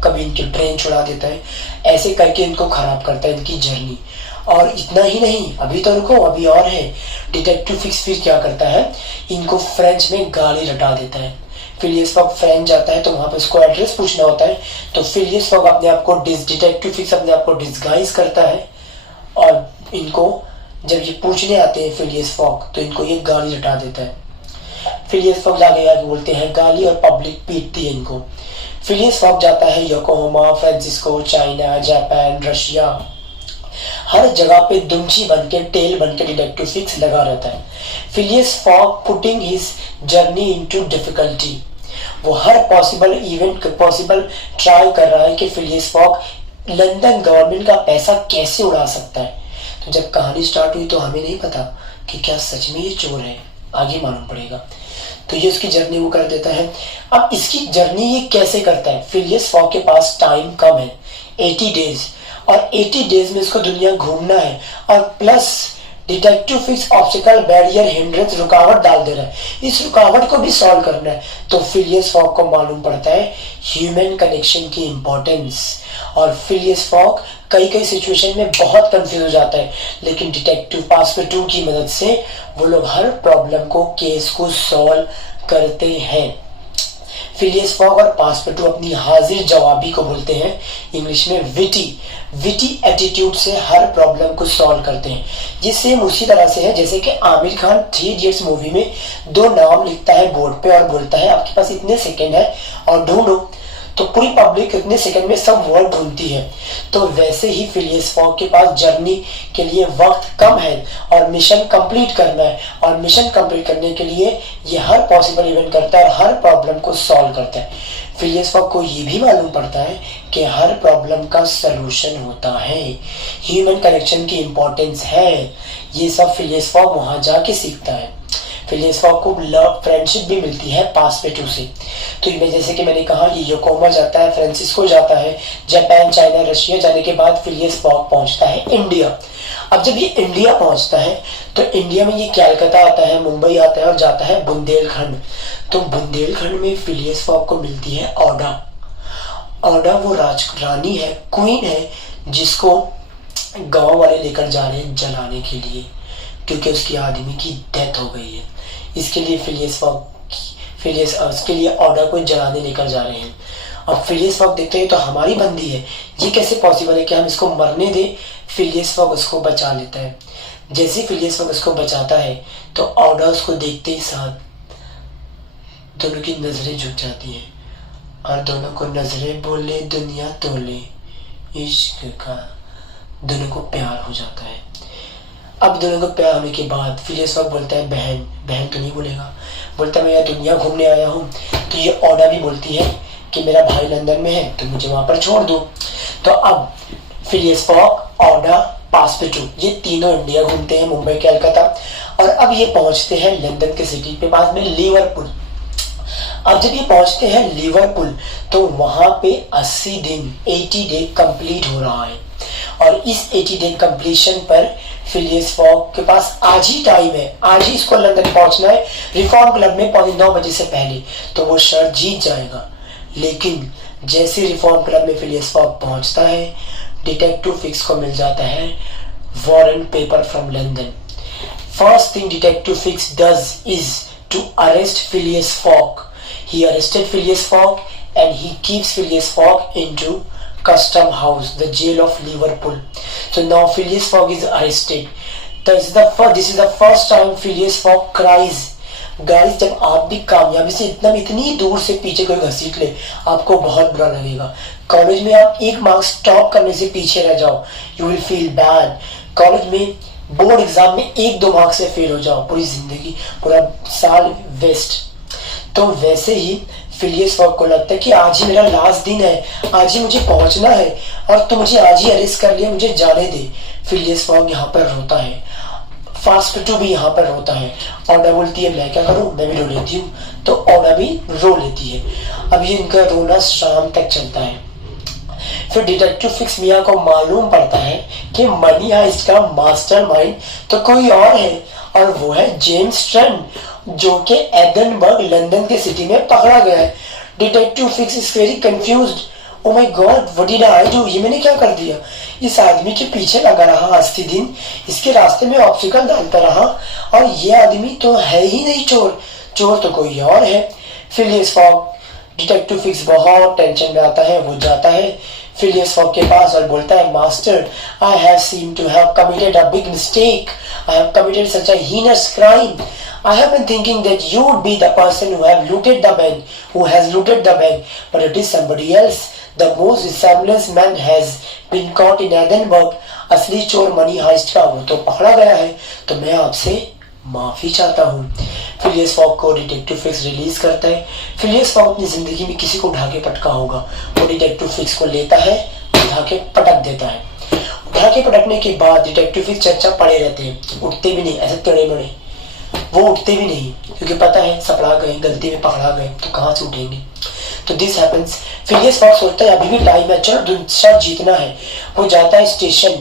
कभी इनकी ट्रेन छुड़ा देता है, ऐसे करके इनको खराब करता है इनकी जर्नी। और इतना ही नहीं, अभी तो रुको, अभी और है। डिटेक्टिव फिक्स फिर क्या करता है, इनको फ्रेंच में गाली रटा देता है। फिलियस फॉग फ्रेंच जाता है तो वहां पर उसको एड्रेस पूछना होता है, तो फिलियस फॉग अपने आप को डिटेक्टिव फिक्स अपने आप को डिस्गाइज करता है और इनको जब ये पूछने आते हैं फिलियस फॉग तो इनको ये गाली रटा देता है। फिलियस फॉग आगे बोलते हैं गाली और पब्लिक पीटती है इनको। फिलियस फॉग जाता है Yokohama, Francisco, China, Japan, Russia, हर जगह पे दुमची बन के, टेल बन के डिटेक्टिव फिक्स लगा रहता है। Phileas fog putting his journey into difficulty, वो हर पॉसिबल इवेंट पॉसिबल ट्राई कर रहा है कि फिलियस फॉग लंदन गवर्नमेंट का पैसा कैसे उड़ा सकता है। तो जब कहानी स्टार्ट हुई तो हमें नहीं पता कि क्या सच में ये चोर है, आगे मालूम पड़ेगा। तो ये उसकी जर्नी वो कर देता है। अब इसकी जर्नी ये कैसे करता है, फिलियस फॉग के पास टाइम कम है, 80 डेज, और 80 डेज में इसको दुनिया घूमना है, और plus detective fix obstacle, barrier, hindrance, रुकावट डाल दे रहा है, इस रुकावट को भी सॉल्व करना है। तो फिलियस फॉग को मालूम पड़ता है ह्यूमन कनेक्शन की इंपॉर्टेंस, और फिलियस फॉग कई कई सिचुएशन में बहुत कंफ्यूज हो जाता है, लेकिन डिटेक्टिव पासपोर्ट की मदद से वो लोग हर प्रॉब्लम को, केस को सॉल्व करते हैं। फिलियस फॉग और पासपोर्ट अपनी हाजिर जवाबी को बोलते हैं इंग्लिश में विटी एटीट्यूड से हर प्रॉब्लम को सॉल्व करते हैं। ये सेम उसी तरह से है जैसे कि आमिर खान 3 इडियट्स मूवी में 2 नाम लिखता है बोर्ड पे और बोलता है आपके पास इतने सेकंड है और ढूंढो, तो पूरी पब्लिक इतने सेकंड में सब वर्ड ढूंढती है। तो वैसे ही फिलियस फॉग के पास जर्नी के लिए वक्त कम है और मिशन कंप्लीट करना है, और मिशन कंप्लीट करने के लिए ये हर पॉसिबल इवेंट करता है और हर प्रॉब्लम को सॉल्व करता है। फिलियस फॉग को ये भी मालूम पड़ता है कि हर प्रॉब्लम का सलूशन होता है, ह्यूमन कनेक्शन की इंपॉर्टेंस है, ये सब फिलियस फॉग वहां जाके सीखता है। फिलियस फॉग को लव फ्रेंडशिप भी मिलती है पासपेटू से। तो मैं जैसे कि मैंने कहा ये योकोहामा जाता है, फ्रांसिस्को जाता है, जापान, चाइना, रशिया जाने के बाद फिलियस फॉग पहुंचता है इंडिया। अब जब ये इंडिया पहुंचता है तो इंडिया में ये कलकत्ता आता है, मुंबई आता है और जाता है बुंदेलखंड। तो बुंदेलखंड में फिलियस फॉग को मिलती है ऑडा। ऑडा वो रानी है, क्वीन है, जिसको गांव वाले लेकर जा रहे हैं जलाने के लिए, क्योंकि उसकी आदमी की डेथ हो गई है। इसके लिए उसके लिए ऑडा को जलाने लेकर जा रहे हैं। और फिलियस फॉग देखते हैं तो हमारी बंदी है, ये कैसे पॉसिबल है कि हम इसको मरने दें। फिलियस फॉग उसको बचा लेता है। जैसे फिलियस फॉग उसको बचाता है तो ऑडा उसको देखते ही साथ दोनों की नजरें झुक जाती हैं और दोनों को नजरें बोले दुनिया तोले इश्क का, दोनों को प्यार हो जाता है। अब दोनों को प्यार होने के बाद फिलियस फॉग बोलता है बहन तो नहीं बोलेगा, बोलता है मैं यहाँ दुनिया घूमने आया हूँ। तो ये ऑडा भी बोलती है कि मेरा भाई लंदन में है तो मुझे वहां पर छोड़ दो। तो अब फिलियस फॉग, ऑडा, पासपेटू ये तीनों इंडिया घूमते हैं, मुंबई, कलकत्ता, और अब ये पहुंचते हैं लंदन के सिटी के पास में लिवरपूल। अब जब ये पहुंचते हैं लिवरपूल तो वहां पे 80 दिन 80 डे कंप्लीट हो रहा है, और इस 80 डे कंप्लीशन पर फिलियस फॉग के पास आज ही टाइम है, आज ही इसको लंदन पहुंचना है रिफॉर्म क्लब में 9:15 बजे से पहले, तो वो शर्त जीत जाएगा। लेकिन जैसे रिफॉर्म क्लब में फिलियस फॉग पहुंचता है, डिटेक्टिव फिक्स को मिल जाता है warrant paper from London. First thing detective Fix does is to arrest Phileas Fogg. He arrested Phileas Fogg and he keeps Phileas Fogg into Custom House, the jail of Liverpool. So now Phileas Fogg is arrested. This is the first time Phileas Fogg cries. Guys, जब आप भी कामयाबी से इतनी दूर से पीछे कोई घसीट ले, आपको बहुत बुरा लगेगा। कॉलेज में आप 1 मार्क्स टॉप करने से पीछे रह जाओ, you will feel bad. College में बोर्ड एग्जाम में 1-2 मार्क्स से फेल हो जाओ, पूरी जिंदगी, पूरा साल वेस्ट। तो वैसे ही फिलियस फॉग को लगता है कि आज ही मेरा लास्ट दिन है, आज ही मुझे पहुंचना है और तो मुझे आज ही अरेस्ट कर लिया, मुझे जाने दे। फिलियस फॉग यहाँ पर रोता है, पासपेटू भी यहाँ पर रोता है। ऑडा बोलती है मैं क्या करूं, मैं भी रो लेती हूँ, तो ऑडा भी रो लेती है। अब ये इनका रोना शाम तक चलता है। फिर डिटेक्टिव फिक्स मिया को मालूम पड़ता है कि मनी हाइस्ट का मास्टरमाइंड तो कोई और है, और वो है जेम्स ट्रेंट, जो कि एडनबर्ग लंदन के सिटी में पकड़ा गया है। Detective fix is very confused, oh my God, what did I do, ये मैंने क्या कर दिया। इस आदमी के पीछे लगा रहा 80 दिन, इसके रास्ते में ऑब्स्टिकल डालता रहा, और ये आदमी तो है ही नहीं चोर, चोर तो कोई और है। फिलियस फॉग, डिटेक्टिव फिक्स बहुत टेंशन में आता है। वो जाता है फिलियस फॉग के पास और बोलता है, master, I have seem to have committed a big mistake, I have committed such a heinous crime, I have been thinking that you would be the person who have looted the bank, who has looted the bank, but it is somebody else. The most resemblance man has been caught in Edinburgh. असली चोर money heist का वो तो पकड़ा गया है, तो मैं आपसे माफी चाहता हूँ। फिलियस फॉग को डिटेक्टिव फिक्स रिलीज करता है। फिलियस फॉग अपनी जिंदगी में किसी को उठा के पटका होगा, वो डिटेक्टिव फिक्स को लेता है, उठा के पटक देता है। उठा के पटकने के बाद डिटेक्टिव फिक्स चर्चा पड़े रहते हैं, उठते भी नहीं, ऐसे टेढ़े मेढ़े वो उठते भी नहीं, क्योंकि पता है सपड़ा गए, गलती में पकड़ा गए तो कहाँ से उठेंगे। तो दिस हैपेंस। फिलियस फॉग सोचता है अभी भी टाइम है, चलो दूसरा जीतना है। वो जाता है स्टेशन,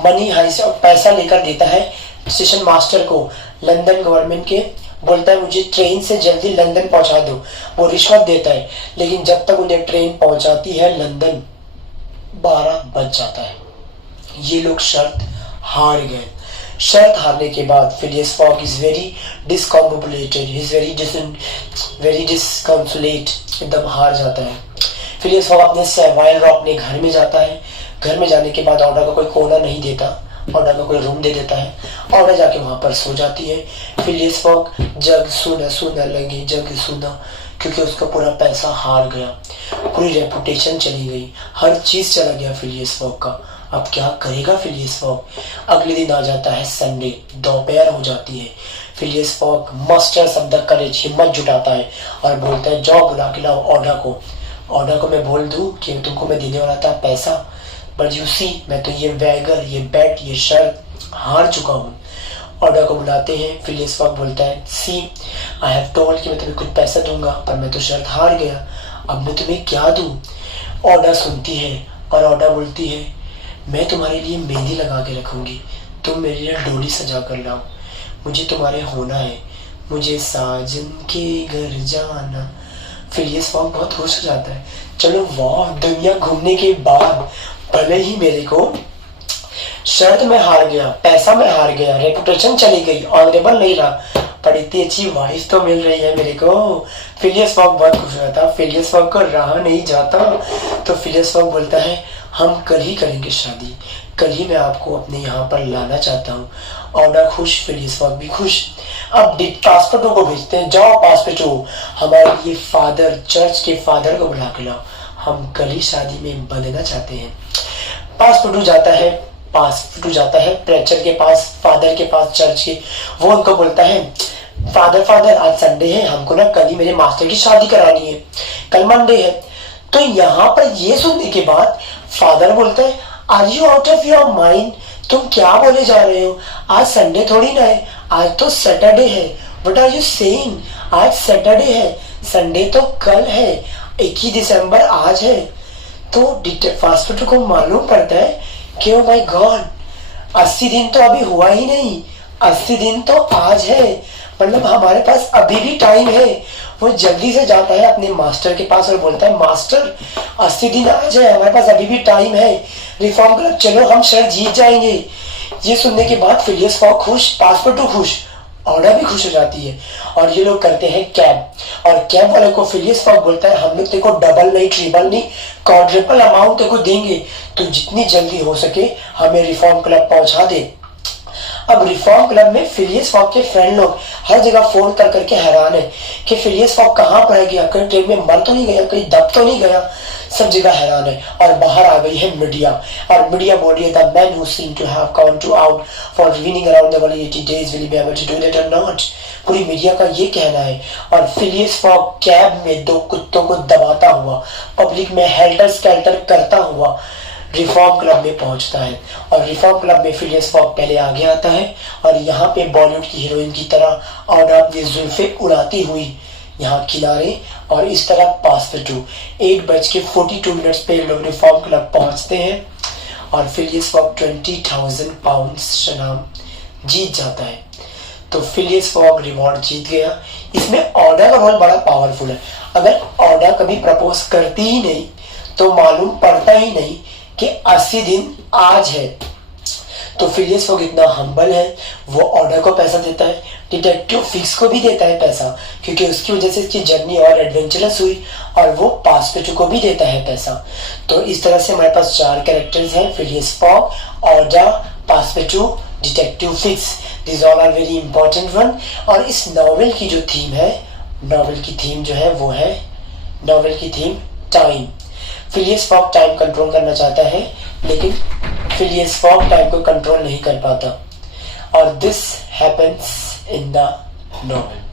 मनी हाइस्ट और पैसा लेकर देता है स्टेशन मास्टर को, लंदन गवर्नमेंट के, बोलता है मुझे ट्रेन से जल्दी लंदन पहुंचा दो। वो रिश्वत देता है, लेकिन जब तक उन्हें ट्रेन पहुंचाती है लंदन 12 बज जाता है। ये लोग शर्त हार गए। शर्त हारने के बाद Phileas Fogg is very discombobulated, is very disconsolate, एकदम हार जाता है। फिलियस फॉग अपने सेवाइल रॉक अपने घर में जाता है। घर में जाने के बाद ऑर्डर का कोई कोना नहीं देता, ऑर्डर का कोई रूम दे देता है। ऑर्डर जाके वहां पर सो जाती है। फिलियस फॉग जग सुना सुना लगे, जग सुना, क्योंकि उसका पूरा पैसा हार गया, पूरी रेपुटेशन चली गई, हर चीज चला गया फिलियस फॉग का। अब क्या करेगा फिलियस फॉग। अगले दिन आ जाता है संडे, दोपहर हो जाती है। Phileas Fogg musters of the courage, हिम्मत जुटाता है और बोलता है जाओ बुला के लाओ ऑर्डर को। ऑर्डर को मैं बोल दूं कि तुमको मैं देने वाला था पैसा, बट यू सी मैं तो ये वैगर, ये बेट, ये शर्त हार चुका हूँ। ऑर्डर को बुलाते हैं। फिलियस फॉग बोलता है सी आई हैव टोल्ड कि मैं तुम्हें कुछ पैसा दूंगा, पर मैं तो शर्त हार गया, अब मैं तुम्हें क्या दूं। ऑर्डर सुनती है और ऑर्डर बोलती है मैं तुम्हारे लिए मेहंदी लगा के रखूंगी, तुम मेरे लिए डोली सजा कर लाओ, मुझे तुम्हारे होना है, मुझे साजन के घर जाना। फिलियस फॉग बहुत खुश हो जाता है, चलो वाह, दुनिया घूमने के बाद भले ही मेरे को शर्त में हार गया, पैसा में हार गया, रेपुटेशन चली गई, ऑनरेबल नहीं रहा, पर इतनी अच्छी वाइफ तो मिल रही है मेरे को। फिलियस फॉग बहुत खुश होता है। फिलियस फॉग को रहा नहीं जाता, तो फिलियस फॉग बोलता है हम कल ही करेंगे शादी, कल ही मैं आपको अपने यहाँ पर लाना चाहता हूँ। ऑर्डर खुश, फिलियस फॉग भी खुश। अब पासपोर्टो को भेजते हैं, जाओ पासपोर्टो हमारे लिए फादर, चर्च के फादर को बुला के लाओ, हम कल ही शादी में बंधना चाहते हैं। पासपोर्टो जाता है प्रेचर के पास, फादर के पास, चर्च के। वो उनको बोलता है फादर आज संडे है, हमको ना कल ही मेरे मास्टर की शादी करानी है, कल मंडे है। तो यहाँ पर ये सुनने के बाद फादर बोलता है are you out of your mind, तुम क्या बोले जा रहे हो, आज संडे थोड़ी ना है, आज तो सैटरडे है। व्हाट आर यू सेइंग, आज सैटरडे है, संडे तो कल है, 21 दिसंबर आज है। तो फास्टर को मालूम पड़ता है कि ओ माय गॉड, 80 दिन तो अभी हुआ ही नहीं, 80 दिन तो आज है, मतलब हमारे पास अभी भी टाइम है। वो जल्दी से जाता है अपने मास्टर के पास और बोलता है मास्टर 80 दिन आज है, हमारे पास अभी भी टाइम है, रिफॉर्म क्लब चलो, हम शर्त जीत जाएंगे। ये सुनने के बाद फिलियस फॉग खुश, पासपोर्टो खुश, ऑर्डर भी खुश हो जाती है। और ये लोग करते हैं कैब, और कैब वाले को फिलियस फॉग बोलता है हम लोग तेरे को डबल नहीं, ट्रिपल नहीं, क्वाड्रिपल अमाउंट तेरे को देंगे, तो जितनी जल्दी हो सके हमें रिफॉर्म क्लब पहुंचा दे। अब रिफॉर्म क्लब में फिलियस फॉग के फ्रेंड लोग हर जगह फोन कर करके हैरान है कि फिलियस फॉग कहाँ पर गया, कहीं ट्रेन में मर तो नहीं गया, कहीं दब तो नहीं गया, सब जगह हैरान है। और बाहर आ गई है मीडिया, और मीडिया बोल रही है the man who seem to have gone to out for running around the world 80 days will be able to do that or not. पूरी मीडिया का ये कहना है। और फिलियस फॉग कैब में 2 कुत्तों को दबाता हुआ, पब्लिक में हेल्टर स्केल्टर करता हुआ रिफॉर्म क्लब में पहुंचता है। और रिफॉर्म क्लब में फिलियस फॉग पहले आगे आता है, और यहाँ पे बॉलीवुड की हीरोइन की तरह ऑर्डर अपनी जुल्फे उड़ाती हुई यहाँ किनारे, और इस तरह पासपोर्टो 8:42 पे लोग रिफॉर्म क्लब पहुंचते हैं, और फिलियस फॉग 20,000 पाउंड्स शनाम जीत जाता है। तो फिलियस फॉग रिवॉर्ड जीत गया। इसमें ऑर्डर का रोल बड़ा पावरफुल है। अगर ऑर्डर कभी प्रपोज करती ही नहीं तो मालूम पड़ता ही नहीं कि 80 दिन आज है। तो फिलियस फॉग इतना हम्बल है, वो ऑर्डर को पैसा देता है, डिटेक्टिव फिक्स को भी देता है पैसा, क्योंकि उसकी वजह से इसकी जर्नी और एडवेंचरस हुई, और वो पास्पेटो को भी देता है पैसा। तो इस तरह से हमारे पास 4 कैरेक्टर्स हैं, फिलियस फॉग, ऑर्डर, Passepartout, detective Fix. This all are very important one. और इस नॉवेल की जो थीम है, नॉवेल की थीम जो है वो है, नॉवेल की theme time. Phileas fog time control करना चाहता है, लेकिन फिलियस फॉग टाइम को कंट्रोल नहीं कर पाता, और this happens in the novel.